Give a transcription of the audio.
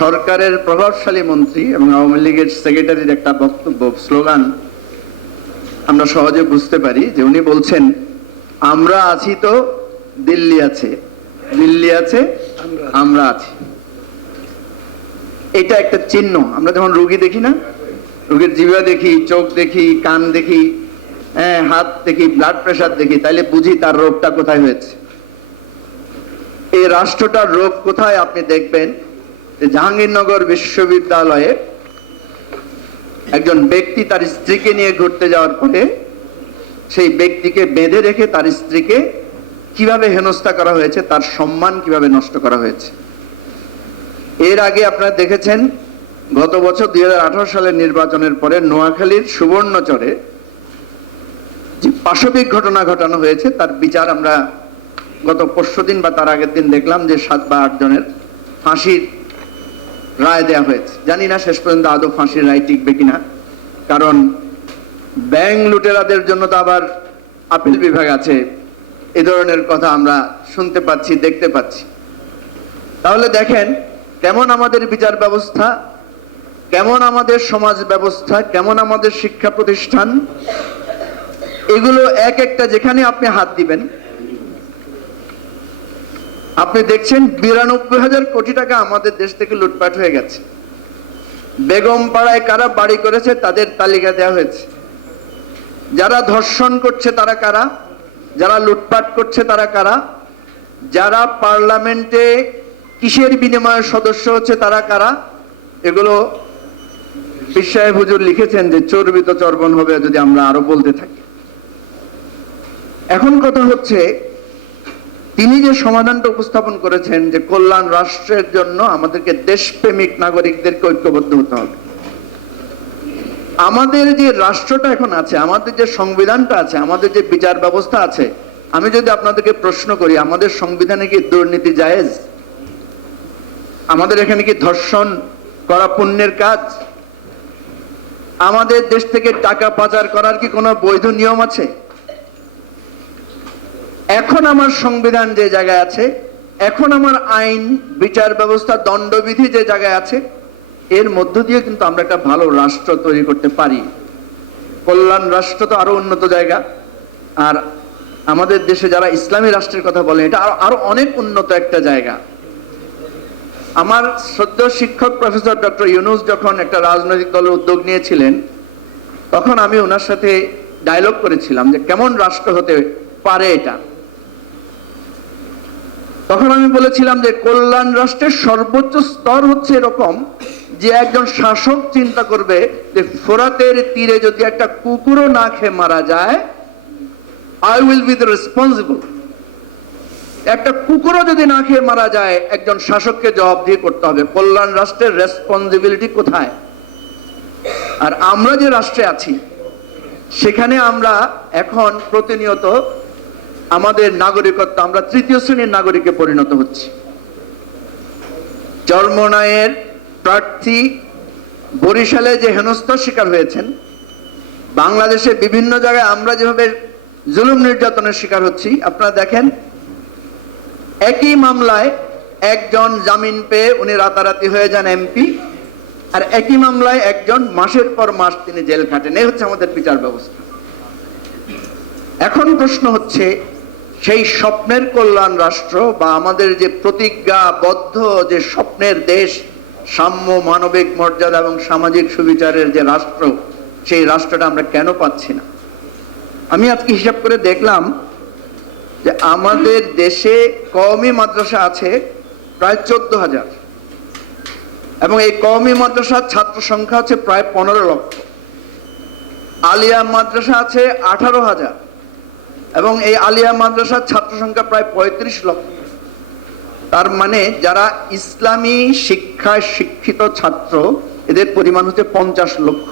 সরকারের প্রভাবশালী মন্ত্রী এবং আওয়ামী লীগের সেক্রেটারির একটা বক্তব্য স্লোগান আমরা সহজে বুঝতে পারি যে উনি বলছেন, আমরা আছি তো দিল্লি আছে। দিল্লি আছে, আমরা আছি। এটা একটা চিহ্ন। আমরা যখন রুগী দেখি না, রুগীর জিভা দেখি, চোখ দেখি, কান দেখি হ্যাঁ হাত দেখি ব্লাড প্রেশার দেখি, তাইলে বুঝি তার রোগটা কোথায় হয়েছে। এই রাষ্ট্রটার রোগ কোথায় আপনি দেখবেন? জাহাঙ্গীরনগর বিশ্ববিদ্যালয়ে একজন ব্যক্তি তার স্ত্রীকে নিয়ে ঘুরতে যাওয়ার পরে সেই ব্যক্তিকে বেঁধে রেখে তার স্ত্রীকে কীভাবে হেনস্থা করা হয়েছে, তার সম্মান কীভাবে নষ্ট করা হয়েছে। এর আগে আপনারা দেখেছেন, গত বছর দুই হাজার আঠারো সালের নির্বাচনের পরে নোয়াখালীর সুবর্ণচরে যে পাশবিক ঘটনা ঘটানো হয়েছে, তার বিচার আমরা গত পরশু দিন বা তার আগের দিন দেখলাম যে সাত বা আট জনের ফাঁসির রায় দেয়া হয়েছে। জানি না শেষ পর্যন্ত আদৌ ফাঁসির রায় টিকবে কিনা। কারণ ব্যাংক লুটেরাদের জন্য তো আবার আপিল বিভাগ আছে। এ ধরনের কথা আমরা শুনতে পাচ্ছি, দেখতে পাচ্ছি। তাহলে দেখেন, কেমন আমাদের বিচার ব্যবস্থা, কেমন আমাদের সমাজ ব্যবস্থা, কেমন আমাদের শিক্ষা প্রতিষ্ঠান, এগুলো এক একটা যেখানে আপনি হাত দিবেন আপনি দেখছেন বিরানব্বই হাজার কোটি টাকা আমাদের দেশ থেকে লুটপাট হয়ে গেছে। বেগম পাড়ায় কারা বাড়ি করেছে তাদের তালিকা দেওয়া হয়েছে। যারা ধর্ষণ করছে তারা কারা? যারা লুটপাট করছে তারা কারা? যারা পার্লামেন্টে কিসের বিনিময়ে সদস্য হচ্ছে তারা কারা? এগুলো সাহেব হুজুর লিখেছেন যে চর্বিত চর্বণ হবে যদি আমরা আরও বলতে থাকি। এখন কথা হচ্ছে তিনি যে সমাধানটা উপস্থাপন করেছেন যে কল্যাণ রাষ্ট্রের জন্য আমাদেরকে দেশপ্রেমিক নাগরিকদেরকে ঐক্যবদ্ধ হতে হবে। আমাদের যে রাষ্ট্রটা এখন আছে, আমাদের যে সংবিধানটা আছে, আমাদের যে বিচার ব্যবস্থা আছে, আমি যদি আপনাদেরকে প্রশ্ন করি, আমাদের সংবিধানে কি দুর্নীতি জায়েজ? আমাদের এখানে কি ধর্ষণ করা পুণ্যের কাজ? আমাদের দেশ থেকে টাকা পাচার করার কি কোনো বৈধ নিয়ম আছে? এখন আমার সংবিধান যে জায়গায় আছে, এখন আমার আইন, বিচার ব্যবস্থা, দণ্ডবিধি যে জায়গায় আছে, এর মধ্য দিয়ে কিন্তু আমরা একটা ভালো রাষ্ট্র তৈরি করতে পারি। কল্যাণ রাষ্ট্র তো আরও উন্নত জায়গা। আর আমাদের দেশে যারা ইসলামী রাষ্ট্রের কথা বলে এটা আরও আরও অনেক উন্নত একটা জায়গা। আমার সদ্য শিক্ষক প্রফেসর ডক্টর ইউনুস যখন একটা রাজনৈতিক দলের উদ্যোগ নিয়েছিলেন, তখন আমি ওনার সাথে ডায়লগ করেছিলাম যে কেমন রাষ্ট্র হতে পারে এটা। তখন আমি বলেছিলাম যে কল্যাণ রাষ্ট্রের সর্বোচ্চ স্তর হচ্ছে এরকম যে একজন শাসক চিন্তা করবে যে ফোরাতের তীরে যদি একটা কুকুরও না খেয়ে মারা যায় I will be the responsible একটা কুকুরও যদি না খেয়ে মারা যায়, একজন শাসককে জবাবদিহি করতে হবে, কল্যাণ রাষ্ট্রের রেসপন্সিবিলিটি কোথায়? আর আমরা যে রাষ্ট্রে আছি, সেখানে আমরা এখন প্রতিনিয়ত আমাদের নাগরিকত্ব, আমরা তৃতীয় শ্রেণির নাগরিকে পরিণত হচ্ছি। চর্মনায়ের প্রার্থী বরিশালে যে হেনস্থার শিকার হয়েছেন বাংলাদেশে বিভিন্ন জায়গায় আমরা যেভাবে জুলুম নির্যাতনের শিকার হচ্ছি, আপনারা দেখেন, একই মামলায় একজন জামিন পেয়ে উনি রাতারাতি হয়ে যান এমপি, আর একই মামলায় একজন মাসের পর মাস তিনি জেল খাটেন। এই হচ্ছে আমাদের বিচার ব্যবস্থা। এখন প্রশ্ন হচ্ছে সেই স্বপ্নের কল্যাণ রাষ্ট্র বা আমাদের যে প্রতিজ্ঞাবদ্ধ যে স্বপ্নের দেশ, সাম্য, মানবিক মর্যাদা এবং সামাজিক সুবিচারের যে রাষ্ট্র, সেই রাষ্ট্রটা আমরা কেন পাচ্ছি না? আমি আজকে হিসাব করে দেখলাম যে আমাদের দেশে কওমি মাদ্রাসা আছে প্রায় চোদ্দ হাজার এবং এই কওমি মাদ্রাসার ছাত্র সংখ্যা হচ্ছে প্রায় পনেরো লক্ষ। আলিয়া মাদ্রাসা আছে আঠারো হাজার। এবং এই আলিয়া মাদ্রাসার ছাত্র সংখ্যা প্রায় পঁয়ত্রিশ লক্ষ। তার মানে যারা ইসলামী শিক্ষায় শিক্ষিত ছাত্র, এদের পরিমাণ হচ্ছে পঞ্চাশ লক্ষ।